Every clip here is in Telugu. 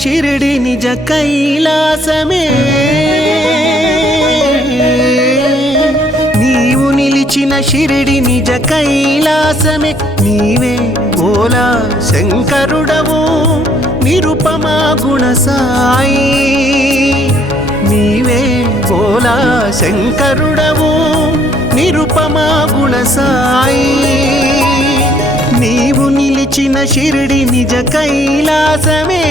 షిరిడి నిజ కైలాసమే నీవు నిలిచిన షిరిడి నిజ కైలాసమే నీవే బోలా శంకరుడవు నిరుపమా గుణ సాయి నీవే బోలా శంకరుడవు నిరుపమా గుణ సాయి నీవు నిలిచిన షిరిడి నిజ కైలాసమే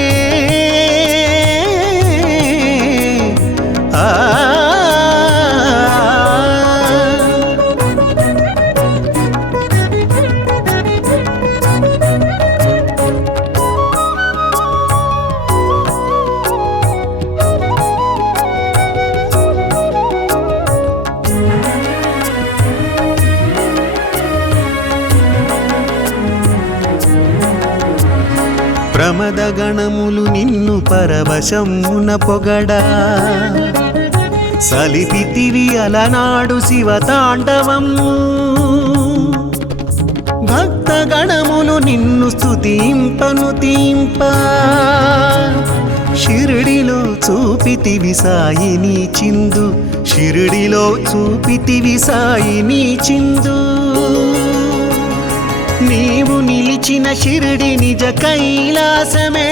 ప్రమద గణములు నిన్ను పరవశమున పొగడా సలిపితివి అలనాడు శివతాండవము భక్త గణములు నిన్ను స్తుతింపను తీంప షిరిడిలో చూపితివి సాయిని చిందు షిరిడిలో చూపితివి సాయిని చిందు నీవు నిలిచిన షిరిడి నిజ కైలాసమే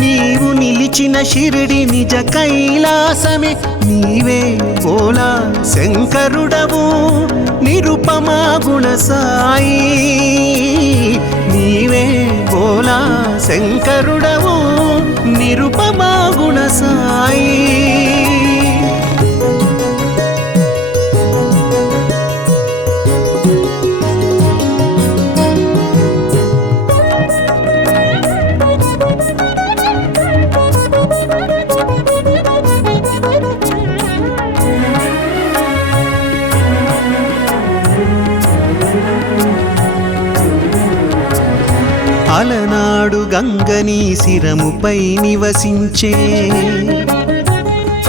నీవు నిలిచిన షిరిడి నిజ కైలాసమే నీవే బోలా శంకరుడవు నిరుపమా గుణ సాయి నీవే బోలా శంకరుడవు నిరుపమా గుణ సాయి అలనాడు గంగని శిరముపై నివసించే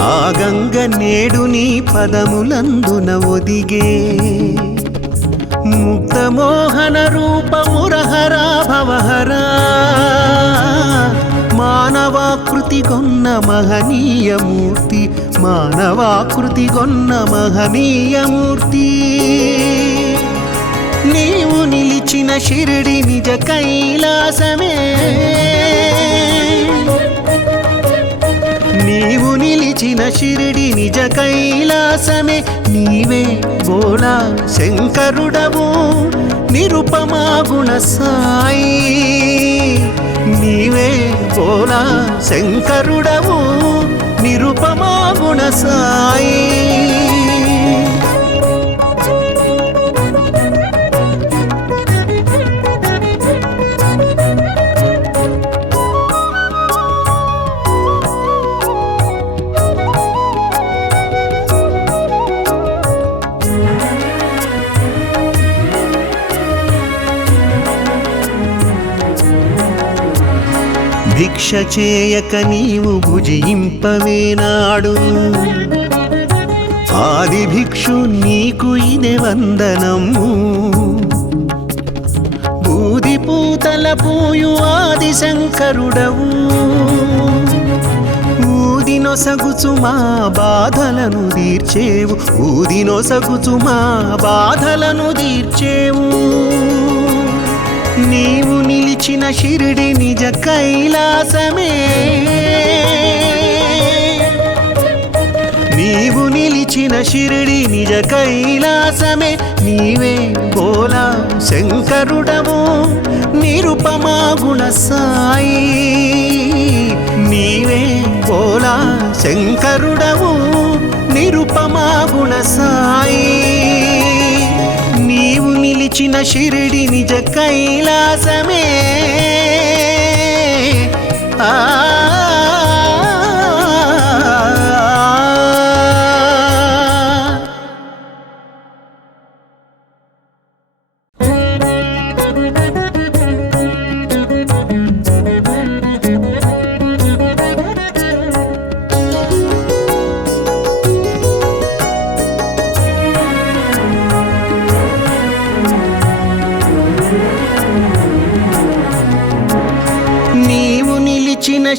ఆ గంగ నేడు నీ పదములందున ఒదిగే ముక్తమోహన రూపమురహరా భవహరా మానవాకృతి గొన్న మహనీయమూర్తి మానవాకృతి గొన్న మహనీయమూర్తి నీవు నిలిచిన షిరిడి నిజ కైలాసమే నీవు నిలిచిన షిరిడి నిజ కైలాసమే నీవే బోలా శంకరుడవు నిరుపమా గుణ సాయి నీవే బోలా శంకరుడవు నిరుపమా గుణ సాయి భిక్ష చేయక నీవు భుజింపవేనాడు ఆది భిక్షు నీకు ఇదే వందనము బూది పూతల పూయు ఆది శంకరుడవు ఊదినొసగుచు మా బాధలను తీర్చేవు ఊదినొసగుచు మా బాధలను తీర్చేవు నీవు నిలిచిన షిరిడి నిజ కైలాసమే నీవు నిలిచిన షిరిడి నిజ కైలాసమే నీవే బోలా శంకరుడవు నిరుపమా గుణ సాయి నీవే బోలా శంకరుడవు నిరుపమా గుణ సాయి నీవు నిలిచిన షిరిడి నిజ కైలాసమే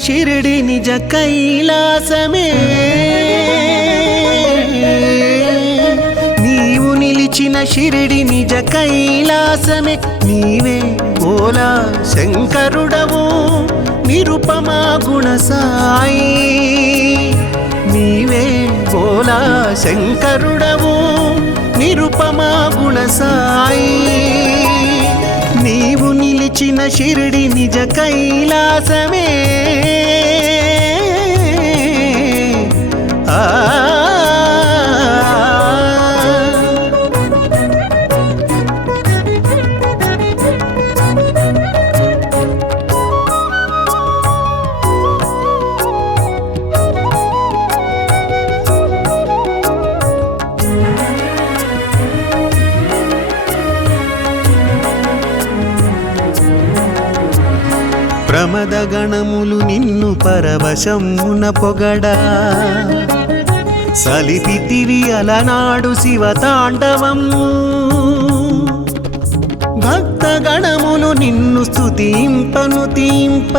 షిరిడి నిజ కైలాసమే నీవు నిలిచిన షిరిడి నిజ కైలాసమే నీవే బోలా శంకరుడవు నిరుపమా గుణ సాయి నీవే బోలా శంకరుడవు నిరుపమా గుణ సాయి నీవు నిలిచిన షిరిడి నిజ కైలాసమే ప్రమద గణములు నిన్ను పరవశమున పొగడా సలిపితివి అలనాడు శివతాండవము భక్త గణములు నిన్ను స్తుతింపను తీంప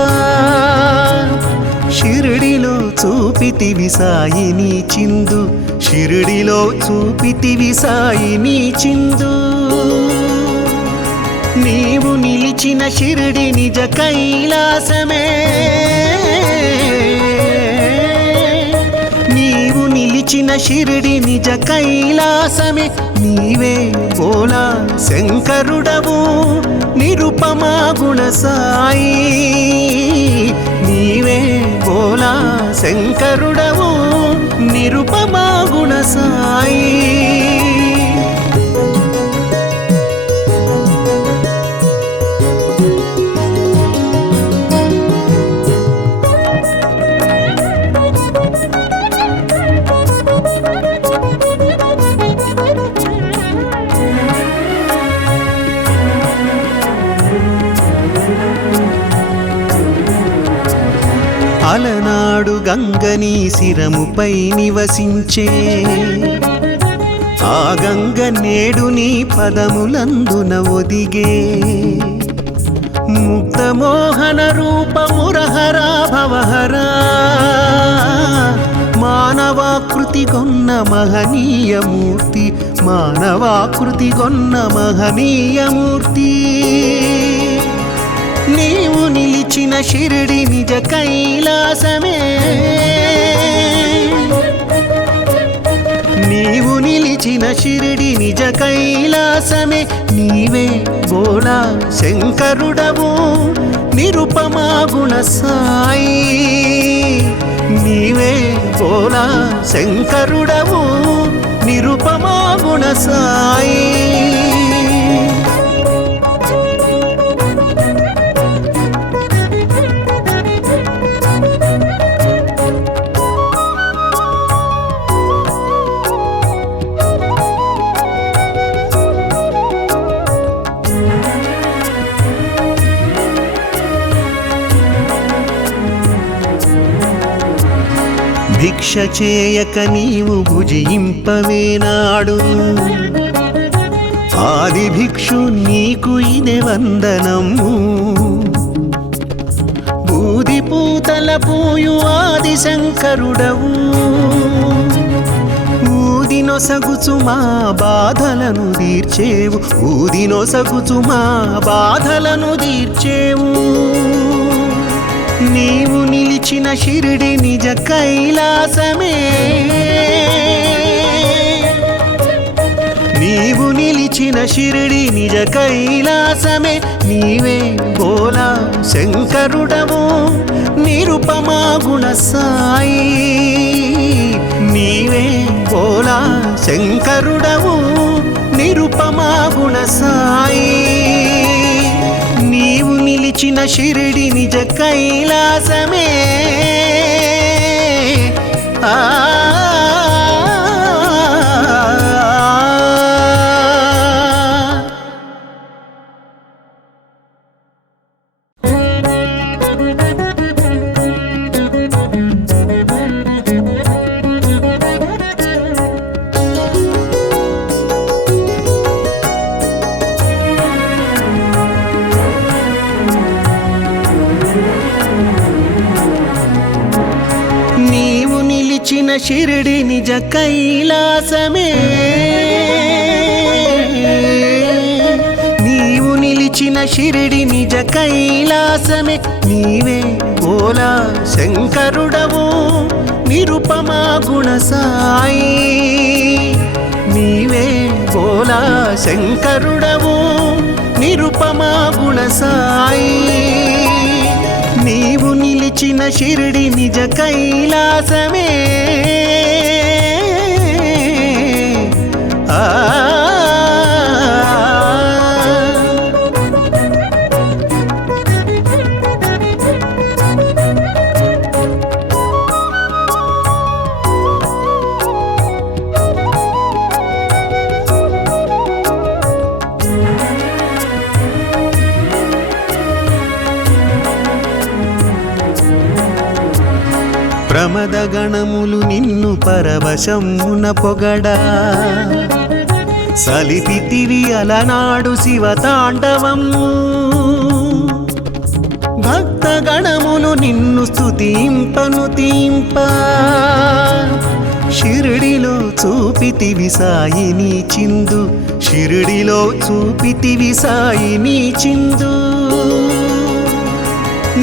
షిరిడిలో చూపితివి సాయిని చిందు షిరిడిలో చూపితివి సాయిని చిందు నీవు నిలిచిన షిరిడి నిజ కైలాసమే నీవు నిలిచిన షిరిడి నిజ కైలాసమే నీవే బోలా శంకరుడవు నిరుపమా గుణ సాయి నీవే బోలా శంకరుడవు నిరుపమా గుణ సాయి అలనాడు గంగని శిరముపై నివసించే ఆ గంగ నేడు నీ పదములందున ఒదిగే ముక్తమోహన రూపమురహరా భవహరా మానవాకృతి గొన్న మహనీయమూర్తి మానవాకృతి గొన్న మహనీయమూర్తి నీవు నిలిచిన షిరిడి నిజ కైలాసమే నీవు నిలిచిన షిరిడి నిజ కైలాసమే నీవే బోలా శంకరుడవు నిరుపమా గుణ సాయి నీవే బోలా శంకరుడవు నిరుపమా గుణ సాయి భిక్ష చేయక నీవు భుజింపవేనాడు ఆది భిక్షు నీకు ఇదే వందనము బూది పూతల పూయు ఆది శంకరుడవు ఊదినొసగుచు మా బాధలను తీర్చేవు ఊదినొసగుచు మా బాధలను తీర్చేవు నీవు నిలిచిన షిరిడి నిజ కైలాసమే నీవు నిలిచిన షిరిడి నిజ కైలాసమే నీవే బోలా శంకరుడవు నిరుపమా గుణ సాయి నీవే బోలా శంకరుడవు నిరుపమా గుణ సాయి నీవు నిలిచిన షిరిడి నిజ కైలాసమే ఆ నిలిచిన షిరిడి నిజ కైలాసమే నీవు నిలిచిన షిరిడి నిజ కైలాసమే నీవే బోలా శంకరుడవు నిరుపమా గుణ సాయి నీవే బోలా శంకరుడవు నిరుపమా గుణ సాయి నీవు నిలిచిన షిరిడి నిజ కైలాసమే ప్రమద గణములు నిన్ను పరవశమున పొగడా సలిపితివి అలనాడు శివతాండవము భక్త గణములు నిన్ను స్తుతింపను తీంప షిరిడిలో చూపితివి సాయిని చిందు షిరిడిలో చూపితివి సాయిని చిందు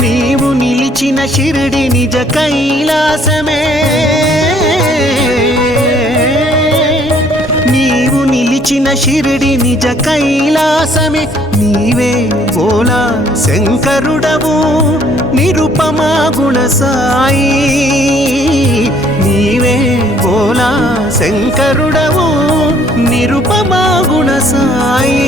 నీవు నిలిచిన షిరిడి నిజ కైలాసమే నీవు నిలిచిన షిరిడి నిజ కైలాసమే నీవే బోలా శంకరుడవు నిరుపమా గుణ సాయి నీవే బోలా శంకరుడవు నిరుపమా గుణ సాయి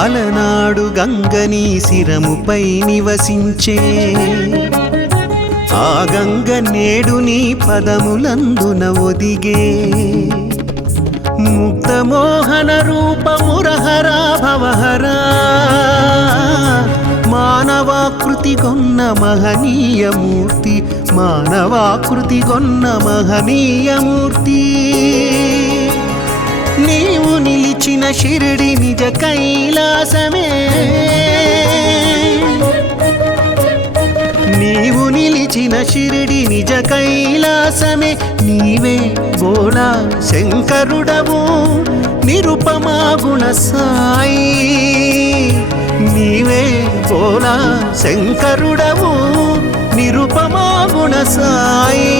అలనాడు గంగని శిరముపై నివసించే ఆ గంగ నేడు నీ పదములందున ఒదిగే ముగ్ధమోహన రూపమురహరా భవహరా మానవాకృతి గొన్న మహనీయమూర్తి మానవాకృతి గొన్న మహనీయమూర్తి నీవు నిలిచిన షిరిడి నిజ కైలాసమే నీవు నిలిచిన షిరిడి నిజ కైలాసమే నీవే బోలా శంకరుడవు నిరుపమా గుణ సాయి నీవే బోలా శంకరుడవు నిరుపమా గుణ సాయి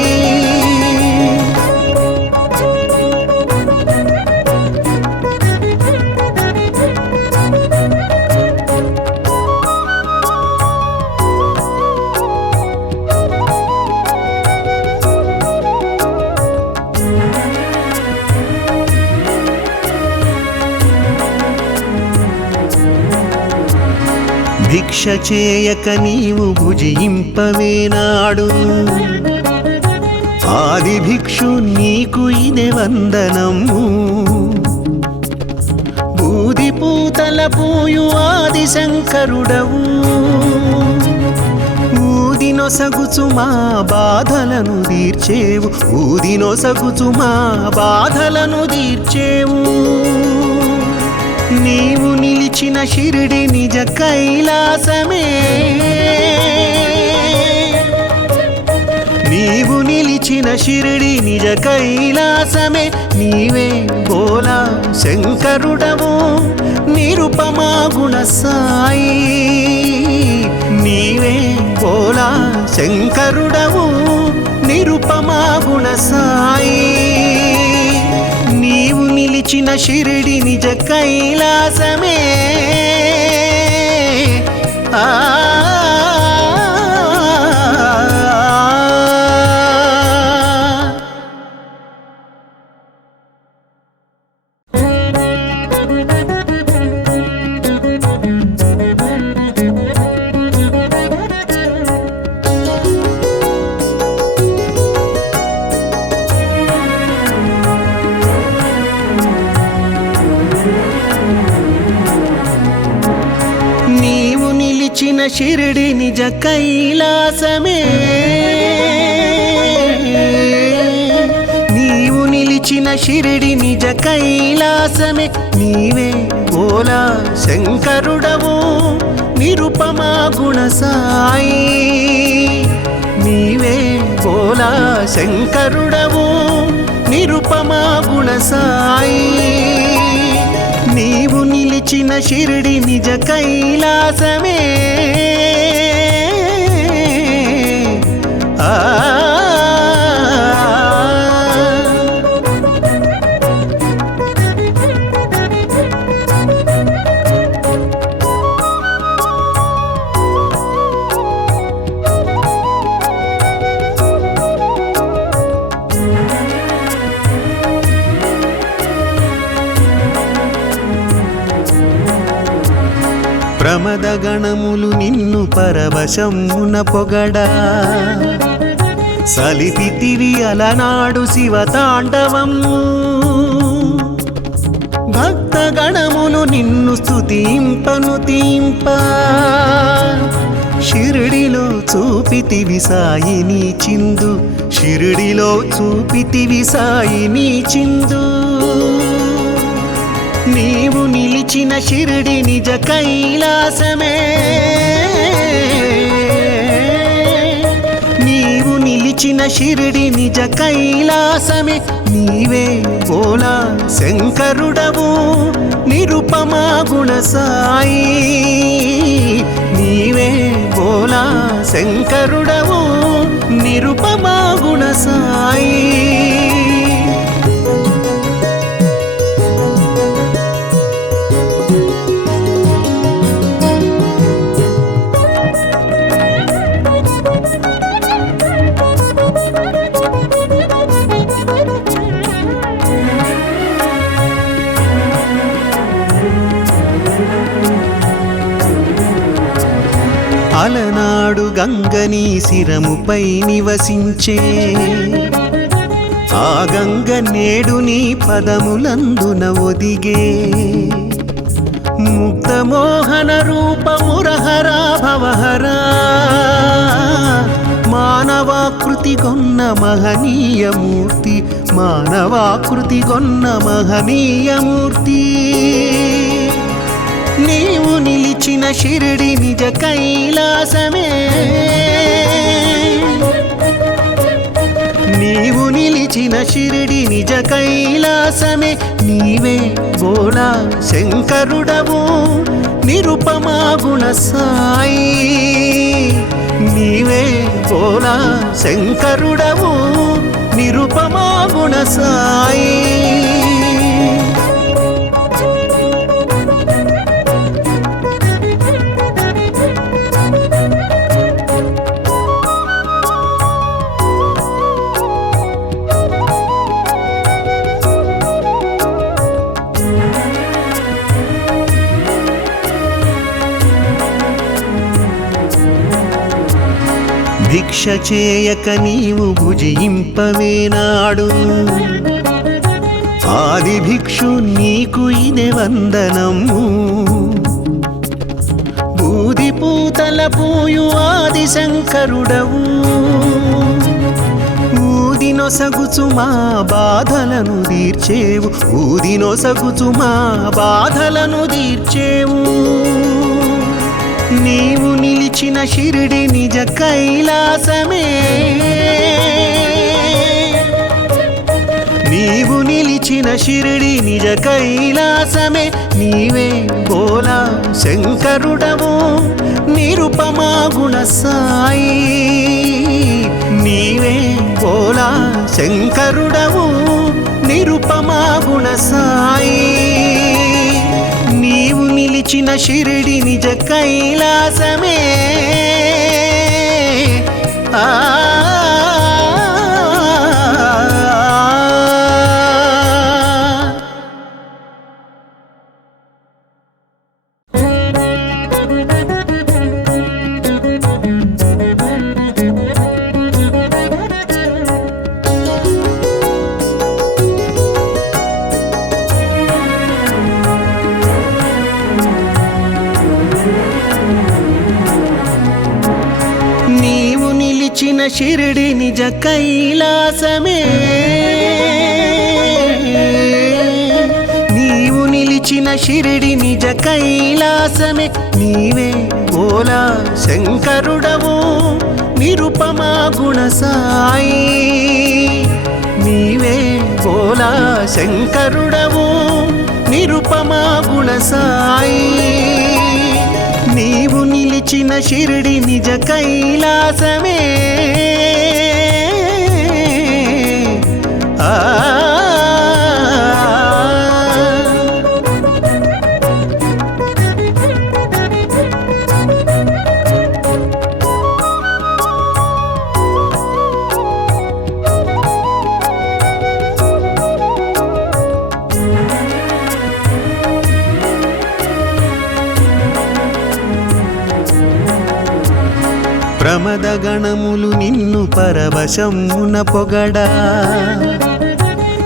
భిక్ష చేయక నీవు భుజింపవేనాడు ఆది భిక్షు నీకు ఇదే వందనము బూది పూతల పూయు ఆది శంకరుడవు ఊదినొసగుచు మా బాధలను తీర్చేవు ఊదినొసగుచు మా బాధలను తీర్చేవు నీవు నిలిచిన షిరిడి నిజ కైలాసమే నీవు నిలిచిన షిరిడి నిజ కైలాసమే నీవే బోలా శంకరుడవు నిరుపమా గుణ సాయి నీవే బోలా శంకరుడవు నిరుపమా గుణ సాయి నీవు నిలిచిన షిరిడి నిజ కైలాసమే ఆ షిరిడి నిజ కైలాసమే నీవు నిలిచిన షిరిడి నిజ కైలాసమే నీవే బోలా శంకరుడవు నిరుపమా గుణ సాయి నీవే బోలా శంకరుడవు నిరుపమా గుణ సాయి నీవు నిలిచిన షిరిడి నిజ కైలాసమే ఆ ప్రమద గణములు నిన్ను పరవశమున పొగడా సలిపితివి అలనాడు శివతాండవము భక్త గణములు నిన్ను స్తుతింపను తీంప షిరిడిలో చూపితివి సాయిని చిందు షిరిడిలో చూపితివి సాయిని చిందు నీవు నిలిచిన షిరిడి నిజ కైలాసమే నీవు నిలిచిన షిరిడి నిజ కైలాసమే నీవే బోలా శంకరుడవు నిరుపమా గుణ సాయి నీవే బోలా శంకరుడవు నిరుపమా గుణ సాయి అలనాడు గంగని శిరముపై నివసించే ఆ గంగ నేడు నీ పదములందున ఒదిగే ముగ్ధమోహన రూపమురహరా భవహరా మానవాకృతి గొన్న మహనీయమూర్తి మానవాకృతి గొన్న మహనీయమూర్తి నీవు నిలిచిన షిరిడి నిజ కైలాసమే నీవు నిలిచిన షిరిడి నిజ కైలాసమే నీవే బోలా శంకరుడవు నిరుపమా గుణ సాయి నీవే బోలా శంకరుడవు నిరుపమా గుణ సాయి భిక్ష చేయక నీవు భుజింపవేనాడు ఆది భిక్షు నీకు ఇదే వందనము బూది పూతల పూయు ఆది శంకరుడవు ఊదినొసగుచు మా బాధలను తీర్చేవు ఊదినొసగుచు మా బాధలను తీర్చేవు నీవు నిలిచిన షిరిడి నిజ కైలాసమే నీవు నిలిచిన షిరిడి నిజ కైలాసమే నీవే బోలా శంకరుడవు నిరుపమా గుణ సాయి నీవే బోలా శంకరుడవు నిరుపమా గుణ సాయి నీవు నిలిచిన షిరిడి నిజ కైలాసమే ఆ షిరిడి నిజ కైలాసమే నీవు నిలిచిన షిరిడి నిజ కైలాసమే నీవే బోలా శంకరుడవు నిరుపమా గుణ సాయి నీవే బోలా శంకరుడవు నిరుపమా గుణ సాయి నీవు నిలిచిన షిరిడి నిజ కైలాసమే ఆ ప్రమద గణములు నిన్ను పరవశమున పొగడా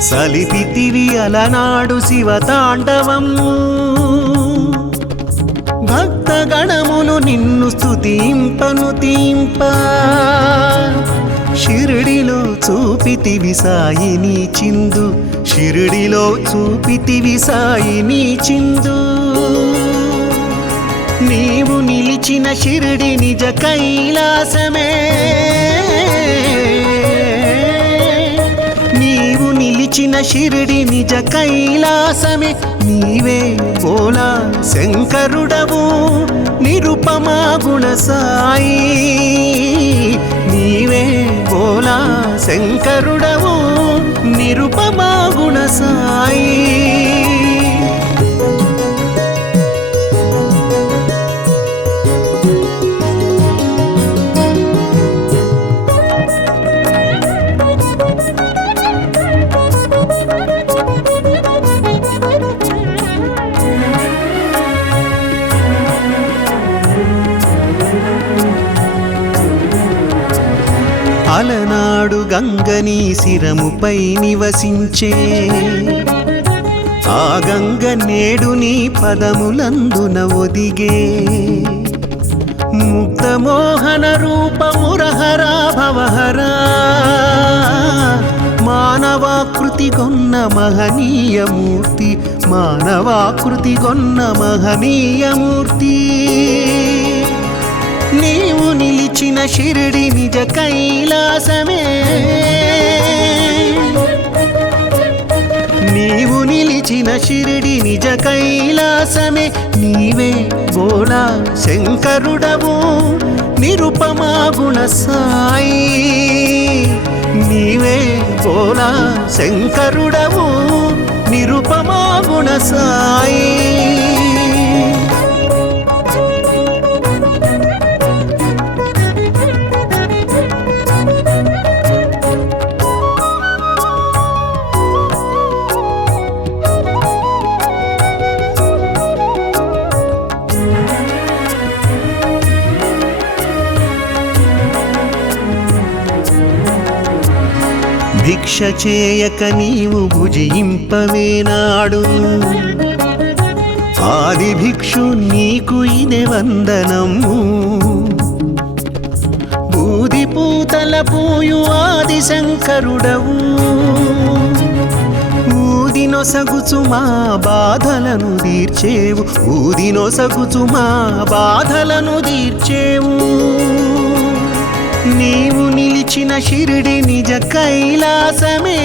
సలిపితివి అలనాడు శివ తాండవము భక్త గణములు నిన్ను స్తుతింపను తీంప షిరిడిలో చూపితివి సాయిని చిందు షిరిడిలో చూపితివి సాయిని చిందు నీవు నిలిచిన షిరిడి నిజ కైలాసమే నీవు నిలిచిన షిరిడి నిజ కైలాసమే నీవే బోలా శంకరుడవు నిరుపమా గుణ సాయి నీవే బోలా శంకరుడవు నిరుపమా గుణ సాయి అలనాడు గంగని శిరముపై నివసించే ఆ గంగ నేడు నీ పదములందున ఒదిగే ముక్తమోహన రూపమురహరా భవహరా మానవాకృతి గొన్న మహనీయమూర్తి మానవాకృతి గొన్న మహనీయమూర్తి నీవు నిలిచిన షిరిడి నిజ కైలాసమే నీవు నిలిచిన షిరిడి నిజ కైలాసమే నీవే బోలా శంకరుడవు నిరుపమా గుణ సాయి నీవే బోలా శంకరుడవు నిరుపమా గుణ సాయి భిక్ష చేయక నీవు భుజింపవేనాడు ఆది భిక్షు నీకు ఇదే వందనము బూది పూతల పూయు ఆది శంకరుడవు ఊదినొసగుచు మా బాధలను తీర్చేవు ఊదినొసగుచు మా బాధలను తీర్చేవు నీవు నిలిచిన షిరిడి నిజ కైలాసమే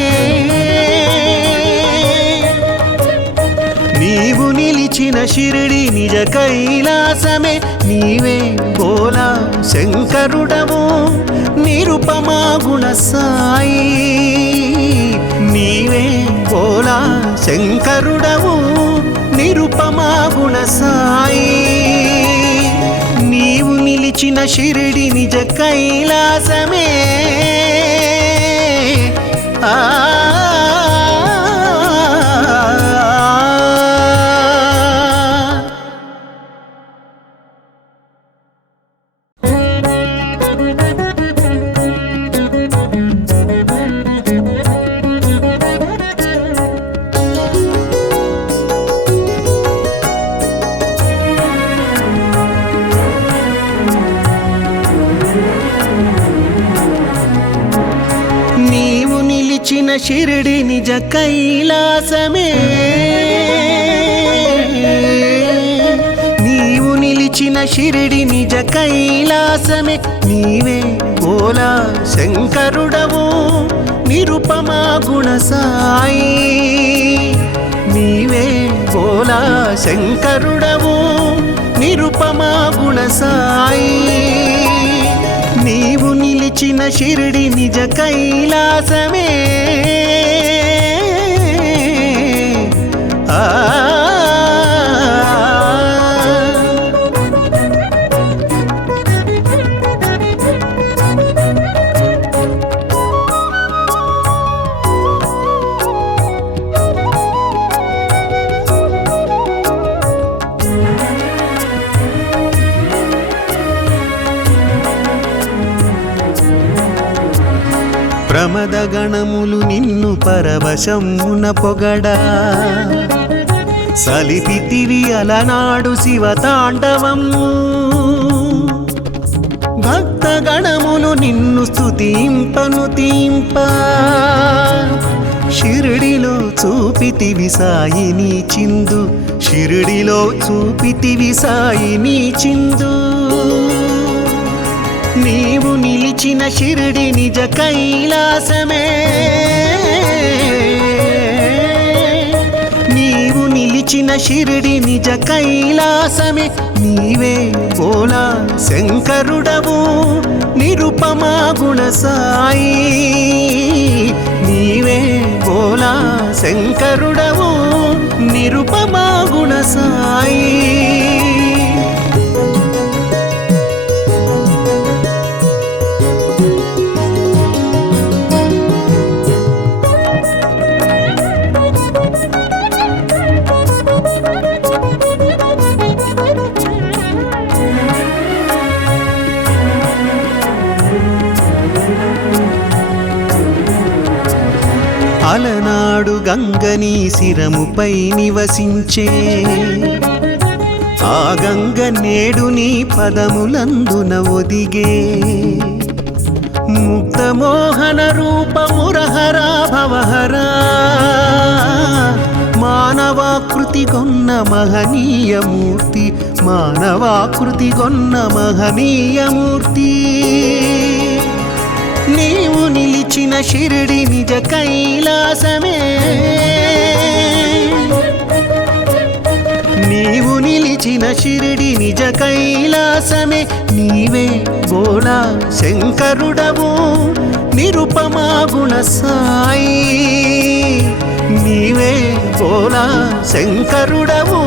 నీవు నిలిచిన షిరిడి నిజ కైలాసమే నీవే బోలా శంకరుడవు నిరుపమా గుణ సాయి నీవే బోలా శంకరుడవు నిరుపమా గుణ సాయి నీవు నిలిచిన షిరిడి నిజ కైలాసమే ఆ షిరిడి నిజ కైలాసమే నీవు నిలిచిన షిరిడి నిజ కైలాసమే నీవే బోలా శంకరుడవు నిరుపమా గుణ సాయి నీవే బోలా శంకరుడవు నిరుపమా గుణ సాయి నీవు నిలిచిన షిరిడి నిజ కైలాసమే ప్రమద గణములు నిన్ను పరవశమున పొగడా సలిపితివి అలనాడు శివతాండవము భక్త గణములు నిన్ను స్తుతింపను తీంప షిరిడిలో చూపితివి సాయిని చిందు షిరిడిలో చూపితివి సాయిని చిందు నీవు నిలిచిన షిరిడి నిజ కైలాసమే నీవు నిలిచిన షిరిడి నిజ కైలాసమే నీవే బోలా శంకరుడవు నిరుపమా గుణ సాయి నీవే బోలా శంకరుడవు నిరుపమా గుణ సాయి అలనాడు గంగని శిరముపై నివసించే ఆ గంగ నేడు నీ పదములందున ఒదిగే ముక్తమోహన రూపమురహరా భవహరా మానవాకృతి గొన్న మహనీయమూర్తి మానవాకృతి గొన్న మహనీయమూర్తి నీవు నిలిచిన షిరిడి నిజ కైలాసమే నీవు నిలిచిన షిరిడి నిజ కైలాసమే నీవే బోలా శంకరుడవు నిరుపమా గుణ సాయి నీవే బోలా శంకరుడవు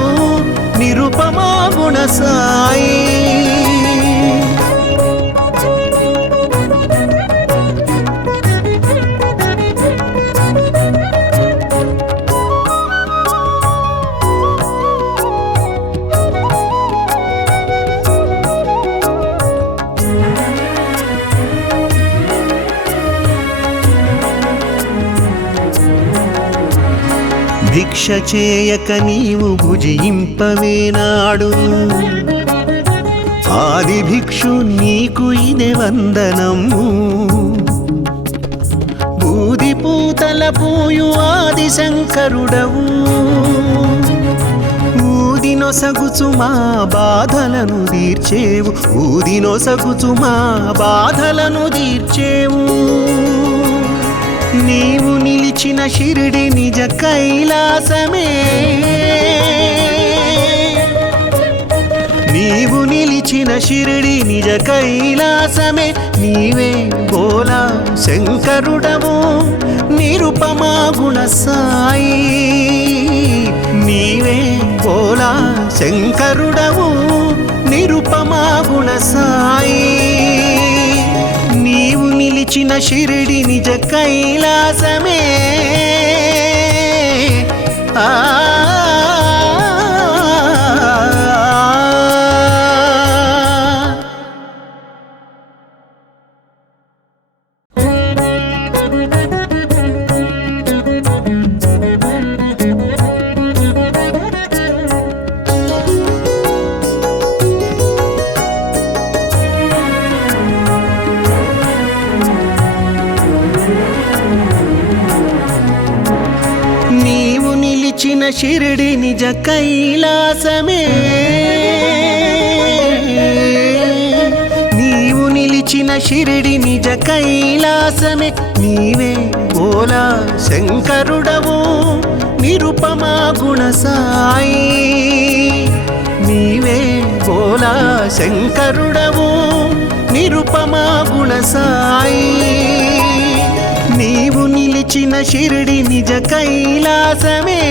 నిరుపమా గుణ సాయి భిక్ష చేయక నీవు భుజింపవేనాడు ఆది భిక్షు నీకు ఇదే వందనము బూది పూతల పూయు ఆది శంకరుడవు ఊదినొసగుచు మా బాధలను తీర్చేవు ఊదినొసగుచు మా బాధలను తీర్చేవు నీవు నిలిచిన షిరిడి నిజ కైలాసమే నీవు నిలిచిన షిరిడి నిజ కైలాసమే నీవే బోలా శంకరుడవు నిరుపమా గుణ సాయి నీవే బోలా శంకరుడవు నిరుపమా గుణ సాయి నీవు నిలిచిన షిరిడి నిజ కైలాసమే ఆ షిరిడి నిజ కైలాసమే నీవు నిలిచిన షిరిడి నిజ కైలాసమే నీవే బోలా శంకరుడవు నిరుపమా గుణ సాయి నీవే బోలా శంకరుడవు నిరుపమా గుణ సాయి నీవు నిలిచిన షిరిడి నిజ కైలాసమే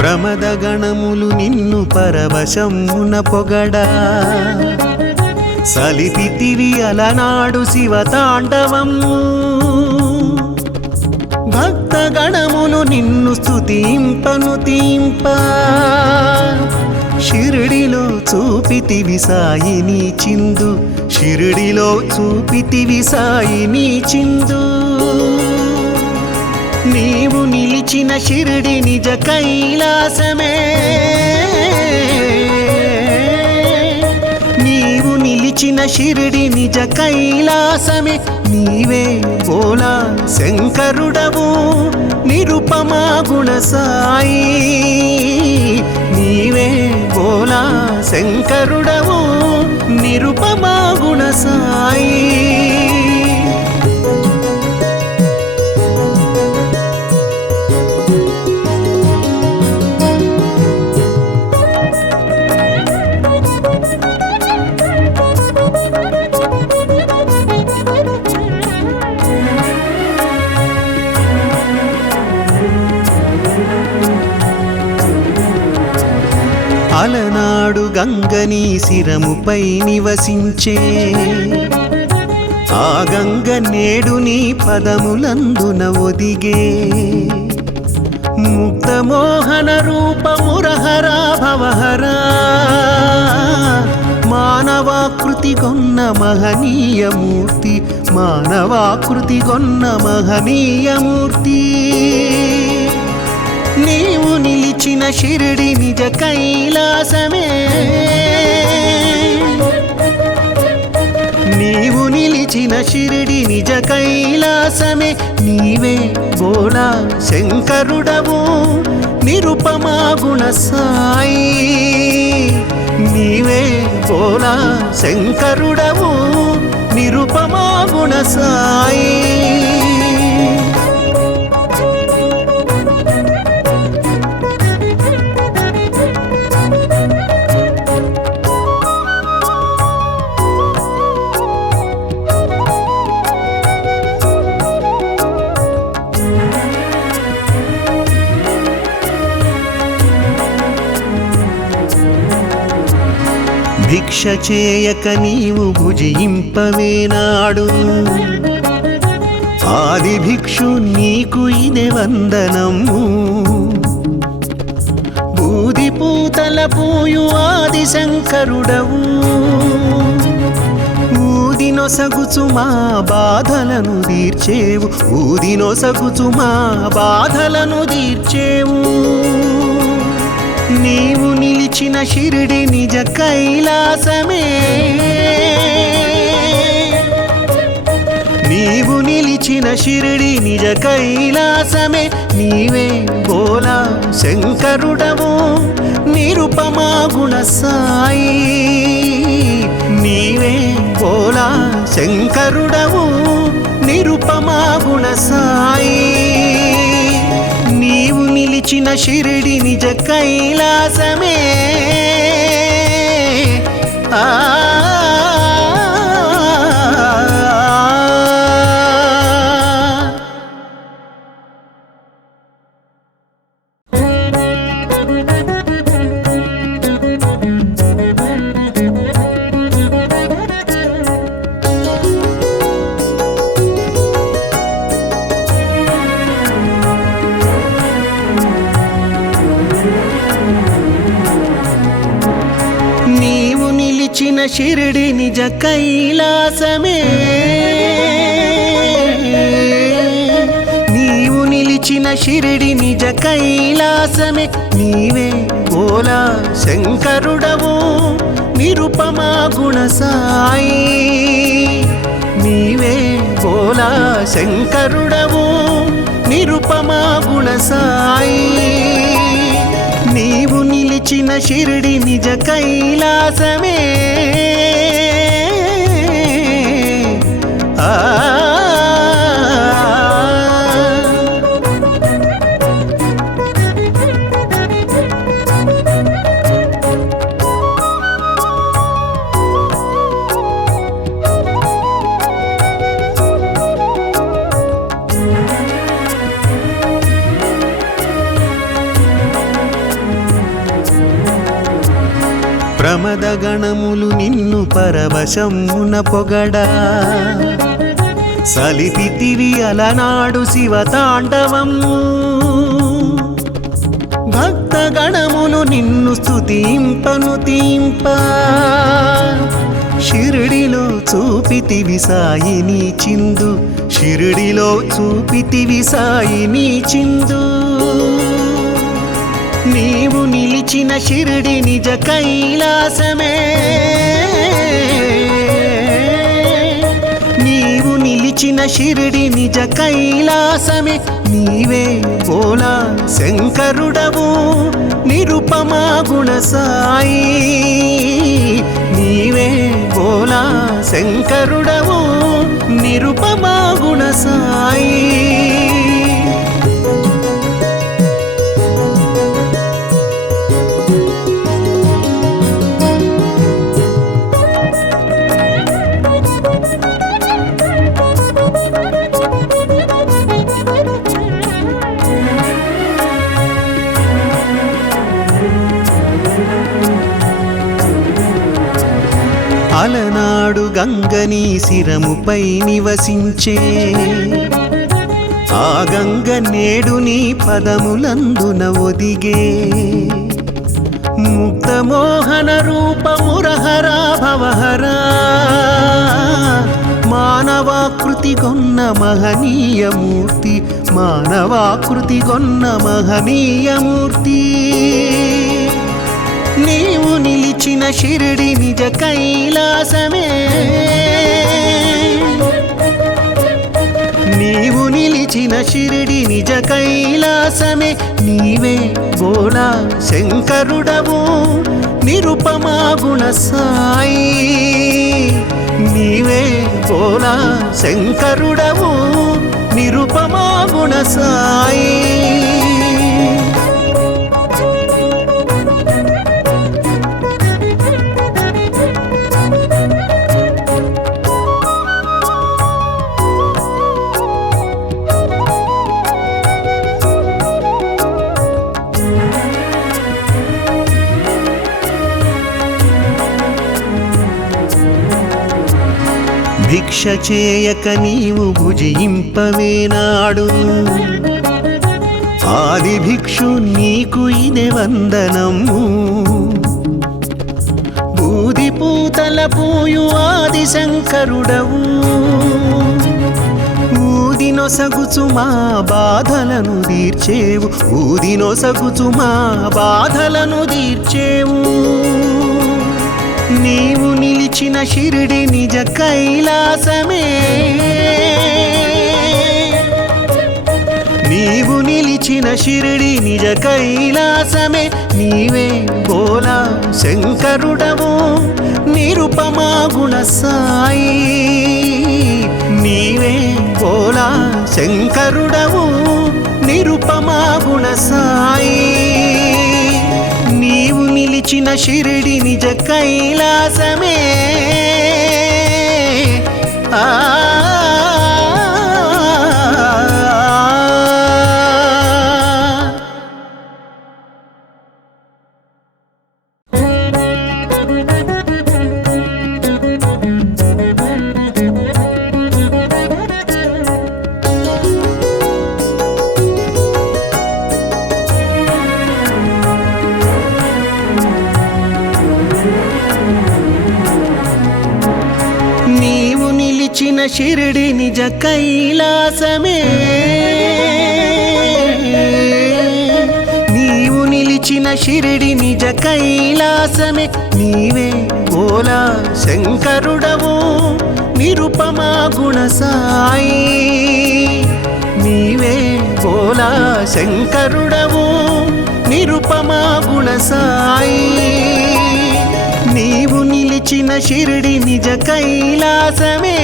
ప్రమద గణములు నిన్ను పరవశమున పొగడా సలిపితివి అలనాడు శివతాండవము భక్త గణములు నిన్ను స్తుతింపను తీంప షిరిడిలో చూపితివి సాయిని చిందు షిరిడిలో చూపితివి సాయిని చిందు నీవు నిలిచిన షిరిడి నిజ కైలాసమే నీవు నిలిచిన షిరిడి నిజ కైలాసమే నీవే బోలా శంకరుడవు నిరుపమా గుణ సాయి నీవే బోలా శంకరుడవు నిరుపమా గుణ సాయి అలనాడు గంగని శిరముపై నివసించే ఆ గంగ నేడు నీ పదములందున ఒదిగే ముక్తమోహన రూపమురహరా భవహరా మానవాకృతి గొన్న మహనీయమూర్తి మానవాకృతి గొన్న మహనీయమూర్తి నీవు నిలిచిన షిరిడి నిజ కైలాసమే నీవు నిలిచిన షిరిడి నిజ కైలాసమే నీవే బోలా శంకరుడవు నిరుపమా గుణ సాయి నీవే బోలా శంకరుడవు నిరుపమా గుణ సాయి భిక్ష చేయక నీవు భుజింపవేనాడు ఆది భిక్షు నీకు ఇదే వందనము బూది పూతల పూయు ఆది శంకరుడవు ఊదినొసగుచు మా బాధలను తీర్చేవు ఊదినొసగుచు మా బాధలను తీర్చేవు నీవు నిలిచిన షిరిడి నిజ కైలాసమే నీవు నిలిచిన షిరిడి నిజ కైలాసమే నీవే బోలా శంకరుడవు నిరుపమా గుణ సాయి నీవే బోలా శంకరుడవు నిరుపమా గుణ సాయి నీవు నిలిచిన షిరిడి నిజ కైలాసమే ఆ నీవు నిలిచిన షిరిడి నిజ కైలాసమే నీవు నిలిచిన షిరిడి నిజ కైలాసమే నీవే భోలా శంకరుడవు నిరుపమా గుణ సాయి నీవే భోలా శంకరుడవు నిరుపమా గుణ సాయి నీవు నిలిచిన షిరిడి నిజ కైలాసమే ప్రమద గణములు నిన్ను పరవశమున పొగడా సలిపితివి అలనాడు శివతాండవము భక్త గణములు నిన్ను స్తుతింపను తీంప షిరిడిలో చూపితివి సాయిని చిందు షిరిడిలో చూపితివి సాయిని చిందు నీవు నిలిచిన షిరిడి నిజ కైలాసమే నీవు నిలిచిన షిరిడి నిజ కైలాసమే నీవే భోలా శంకరుడవు నిరుపమా గుణ సాయి నీవే భోలా శంకరుడవు నిరుపమా గుణ సాయి అలనాడు గంగని శిరముపై నివసించే ఆ గంగ నేడు నీ పదములందున ఒదిగే ముక్తమోహన రూపమురహరా భవహరా మానవాకృతి గొన్న మహనీయమూర్తి మానవాకృతి గొన్న మహనీయమూర్తి నీవు నిలిచిన షిరిడి నిజ కైలాసమే నీవు నిలిచిన షిరిడి నిజ కైలాసమే నీవే భోలా శంకరుడవు నిరుపమా గుణ సాయి నీవే భోలా శంకరుడవు నిరుపమా గుణ సాయి భిక్ష చేయక నీవు భుజింపవేనాడు ఆది భిక్షు నీకు ఇదే వందనము బూది పూతల పూయు ఆది శంకరుడవు ఊదినొసగుచు మా బాధలను తీర్చేవు ఊదినొసగుచు మా బాధలను తీర్చేవు నీవు నిలిచిన షిరిడి నిజ కైలాసమే నీవు నిలిచిన షిరిడి నిజ కైలాసమే నీవే భోలా శంకరుడవు నిరుపమా గుణ సాయి నీవే భోలా శంకరుడవు నిరుపమా గుణ సాయి నీవు నిలిచిన షిరిడి నిజ కైలాసమే ఆ షిరిడి నిజ కైలాసమే నీవు నిలిచిన షిరిడి నిజ కైలాసమే నీవే బోలా శంకరుడవు నిరుపమా గుణ సాయి నీవే బోలా శంకరుడవు నిరుపమా గుణ సాయి నీవు నిలిచిన షిరిడి నిజ కైలాసమే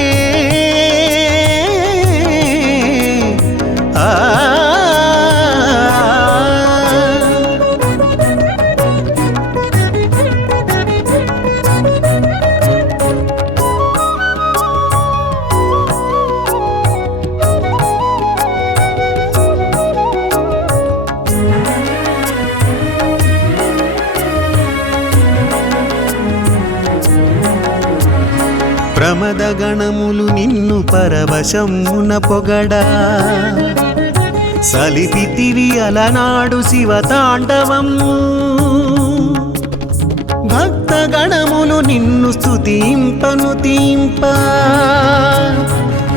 ప్రమద గణములు నిన్ను పరవశమున పొగడా సలిపితివి అలనాడు శివతాండవము భక్త గణములు నిన్ను స్తుతింపను తీంప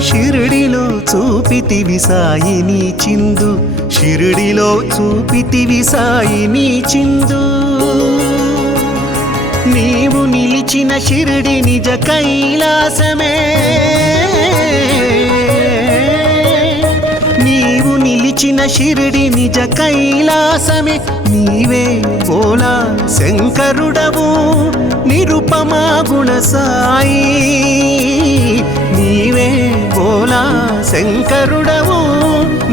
షిరిడిలో చూపితివి సాయిని చిందు షిరిడిలో చూపితివి సాయిని చిందు నీవు నిలిచిన షిరిడి నిజ కైలాసమే నీవు నిలిచిన షిరిడి నిజ కైలాసమే నీవే బోలా శంకరుడవు నిరుపమా గుణ సాయి నీవే బోలా శంకరుడవు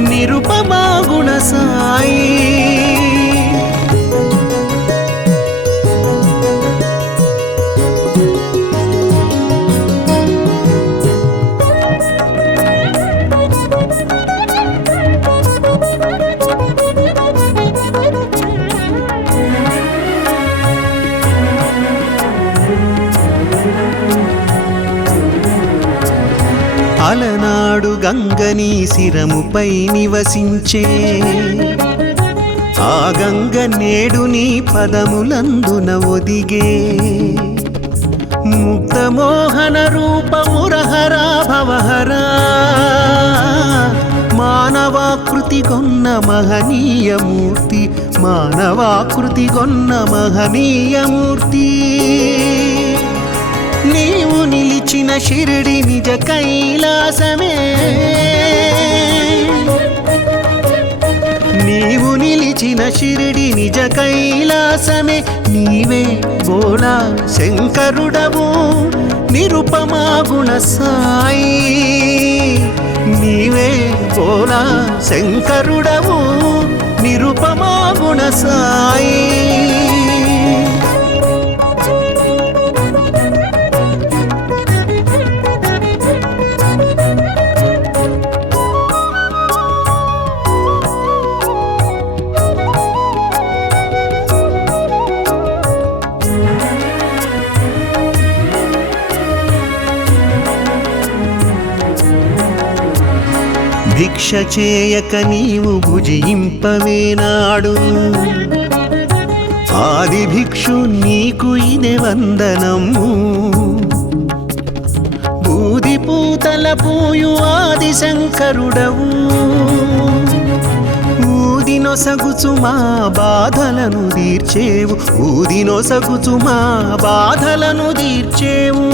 నిరుపమా గుణ సాయి అలనాడు గంగని శిరముపై నివసించే ఆ గంగ నేడు నీ పదములందున ఒదిగే ముక్తమోహన రూపమురహరా భవహరా మానవాకృతి గొన్న మహనీయమూర్తి మానవాకృతి గొన్న మహనీయమూర్తి నీవు నిలిచిన షిరిడి నిజ కైలాసమే నీవు నిలిచిన షిరిడి నిజ కైలాసమే నీవే బోలా శంకరుడవు నిరుపమా గుణ సాయి నీవే బోలా శంకరుడవు నిరుపమా గుణ సాయి భిక్ష చేయక నీవు భుజింపవేనాడు ఆది భిక్షు నీకు ఇదే వందనము బూది పూతల పూయు ఆది శంకరుడవు ఊదినొసగుచు మా బాధలను తీర్చేవు ఊదినొసగుచు మా బాధలను తీర్చేవు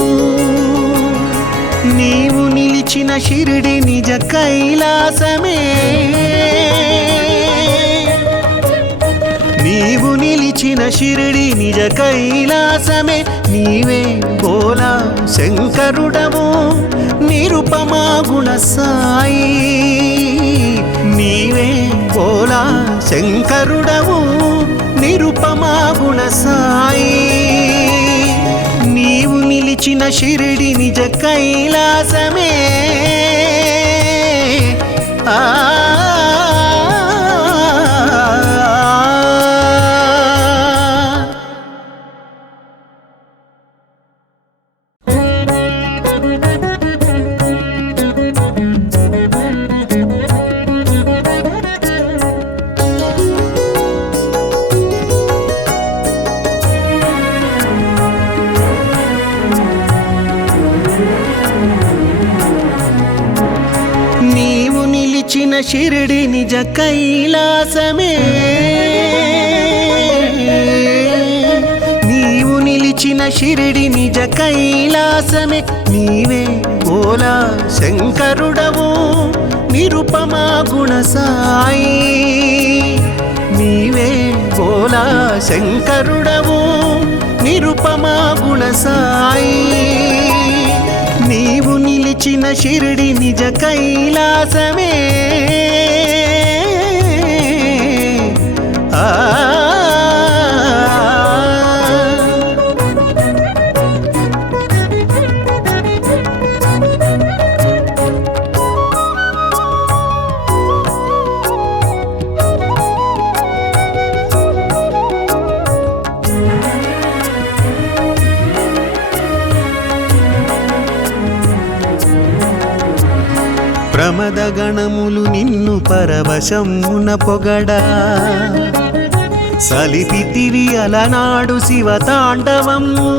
నీవు నిలిచిన షిరిడి నిజ కైలాసమే నీవు నిలిచిన షిరిడి నిజ కైలాసమే నీవే బోలా శంకరుడవు నిరుపమా గుణ సాయి నీవే బోలా శంకరుడవు నిరుపమా గుణ సాయి నీవు నిలిచిన షిరిడి నిజ కైలాసమే ఆ నిలిచిన షిరిడి నిజ కైలాసమే నీవు నిలిచిన షిరిడి నిజ కైలాసమే నీవే బోలా శంకరుడవు నిరుపమా గుణ సాయి నీవే బోలా శంకరుడవు నిరుపమా గుణ సాయి నీవు నిలిచిన షిరిడి నిజ కైలాసమే ప్రమద గణములు నిన్ను పరవశమున పొగడా సలిపితివి అలనాడు శివతాండవము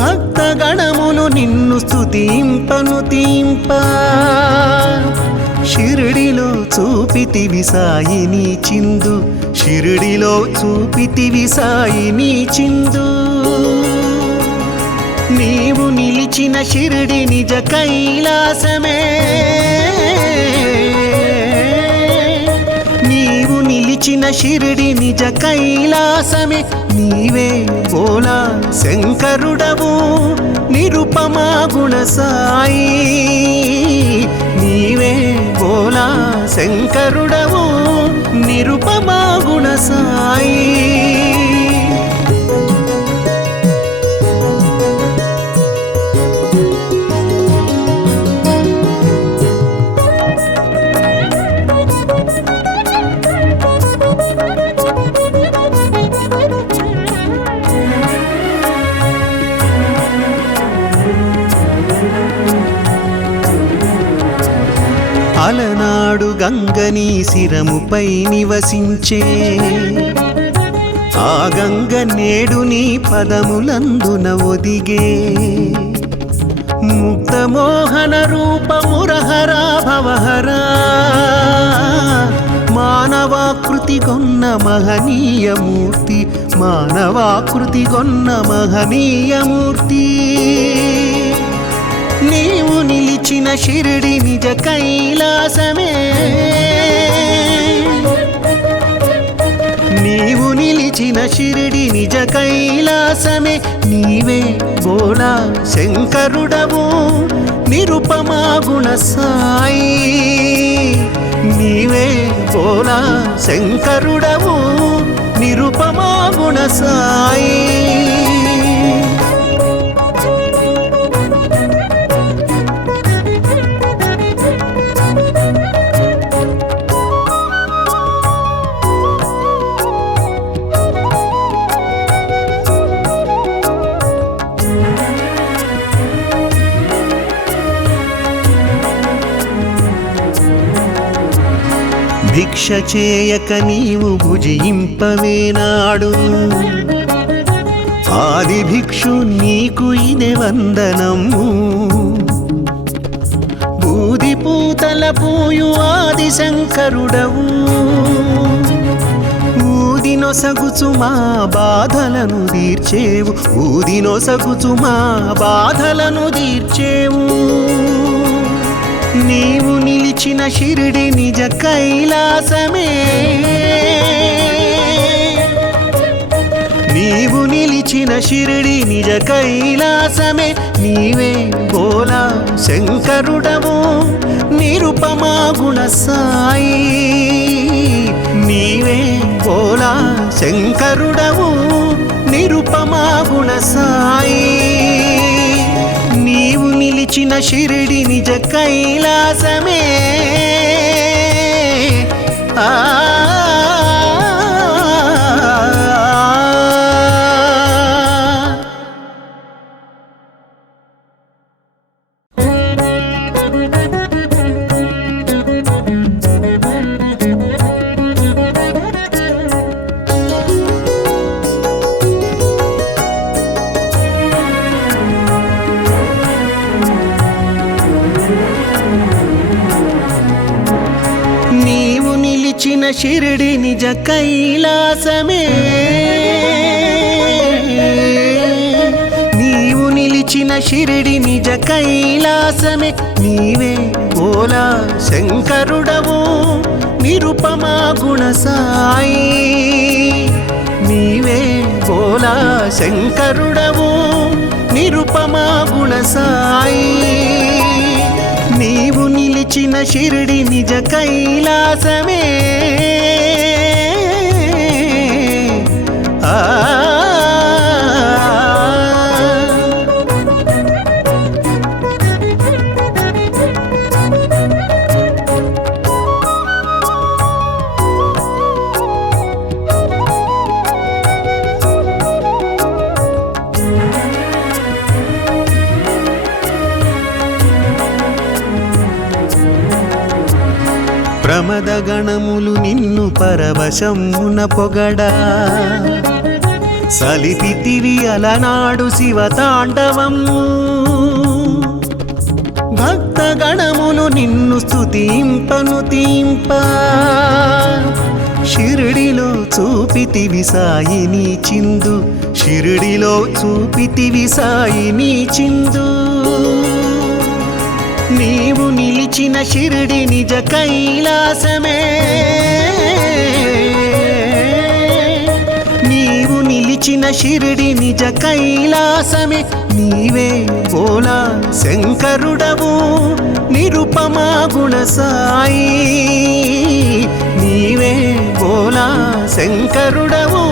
భక్త గణములు నిన్ను స్తుతింపను తీంప షిరిడిలో చూపితివి సాయిని చిందు షిరిడిలో చూపితివి సాయిని చిందు నీవు నిలిచిన షిరిడి నిజ కైలాసమే నీవు నిలిచిన షిరిడి నిజ కైలాసమే నీవే బోలా శంకరుడవు నిరుపమా గుణ సాయి నీవే బోలా శంకరుడవు నిరుపమా గుణ సాయి అలనాడు గంగని శిరముపై నివసించే ఆ గంగ నేడు నీ పదములందున ఒదిగే ముక్తమోహన రూపమురహరా భవహరా మానవాకృతి గొన్న మహనీయమూర్తి మానవాకృతి గొన్న మహనీయమూర్తి నీవు నిలిచిన షిరిడి నిజ కైలాసమే నీవు నిలిచిన షిరిడి నిజ కైలాసమే నీవే బోలా శంకరుడవు నిరుపమా గుణ సాయి నీవే బోలా శంకరుడవు నిరుపమా గుణ సాయి భిక్ష చేయక నీవు భుజింపవేనాడు ఆది భిక్షు నీకు ఇదే వందనము బూది పూతల పూయు ఆది శంకరుడవు ఊదినొసగుచు మా బాధలను తీర్చేవు ఊదినొసగుచు మా బాధలను తీర్చేవు నీవు నిలిచిన షిరిడి నిజ కైలాసమే నీవు నిలిచిన షిరిడి నిజ కైలాసమే నీవే బోలా శంకరుడవు నిరుపమా గుణ సాయి నీవే బోలా శంకరుడవు నిరుపమా గుణ సాయి నీవు నిలిచిన షిరిడి నిజ కైలాసమే ఆ షిరిడి నిజ కైలాసమే నీవు నిలిచిన షిరిడి నిజ కైలాసమే నీవే భోలా శంకరుడవు నిరుపమా గుణ సాయి నీవే భోలా శంకరుడవు నిరుపమా గుణ సాయి నీవు నిలిచిన షిరిడి నిజ కైలాసమే ప్రమద గణములు నిన్ను పరవశమున పొగడా సలిపితివి అలనాడు శివతాండవము భక్త గణములు నిన్ను స్తుతింపను తీంప షిరిడిలో చూపితివి సాయిని చిందు షిరిడిలో చూపితివి సాయిని చిందు నీవు నిలిచిన షిరిడి నిజ కైలాసమే నీవు నిలిచిన షిరిడి నిజ కైలాసమే నీవే భోలా శంకరుడవు నిరుపమా గుణ సాయి నీవే భోలా శంకరుడవు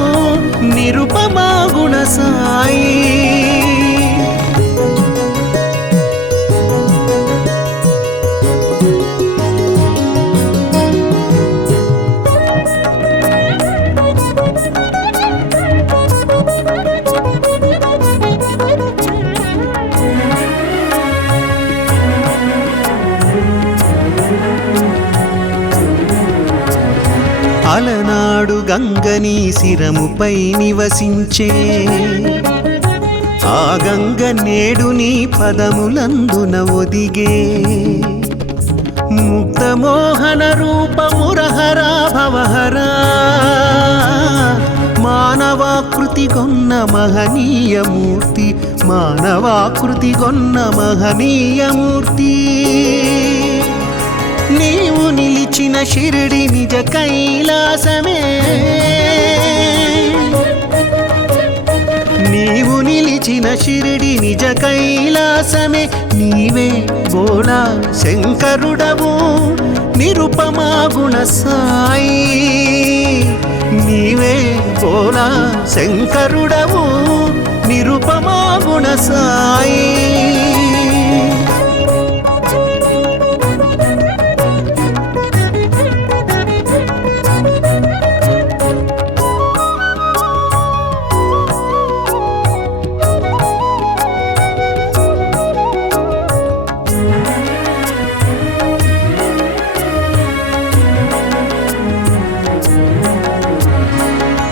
నిరుపమా గుణ సాయి అలనాడు గంగని శిరముపై నివసించే ఆ గంగ నేడు నీ పదములందున ఒదిగే ముక్తమోహన రూపమురహరా భవహరా మానవాకృతి గొన్న మహనీయమూర్తి మానవాకృతి గొన్న మహనీయమూర్తి నీవు నిలిచిన షిరిడి నిజ కైలాసమే నీవు నిలిచిన షిరిడి నిజ కైలాసమే నీవే భోలా శంకరుడవు నిరుపమా గుణ సాయి నీవే భోలా శంకరుడవు నిరుపమా గుణ సాయి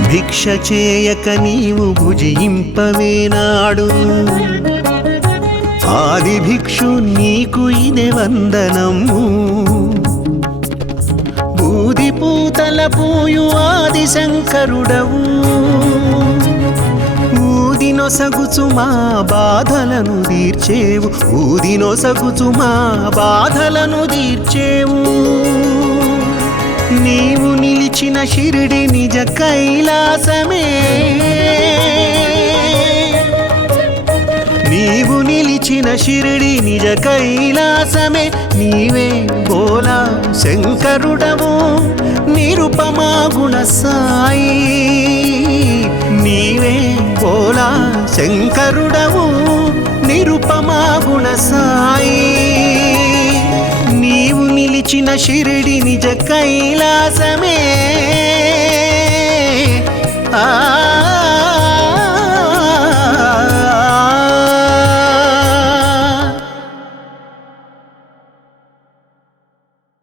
భిక్ష చేయక నీవు భుజింపవేనాడు ఆది భిక్షు నీకు ఇదే వందనము బూది పూతల పూయు ఆది శంకరుడవు ఊదినొసగుచు మా బాధలను తీర్చేవు ఊదినొసగుచు మా బాధలను తీర్చేవు నీవు నిలిచిన షిరిడి నిజ కైలాసమే నీవు నిలిచిన షిరిడి నిజ కైలాసమే నీవే భోలా శంకరుడవు నిరుపమా గుణ సాయి నీవే భోలా శంకరుడవు నిరుపమా గుణ సాయి నీవు నిలిచిన షిరిడి నిజ కైలాసమే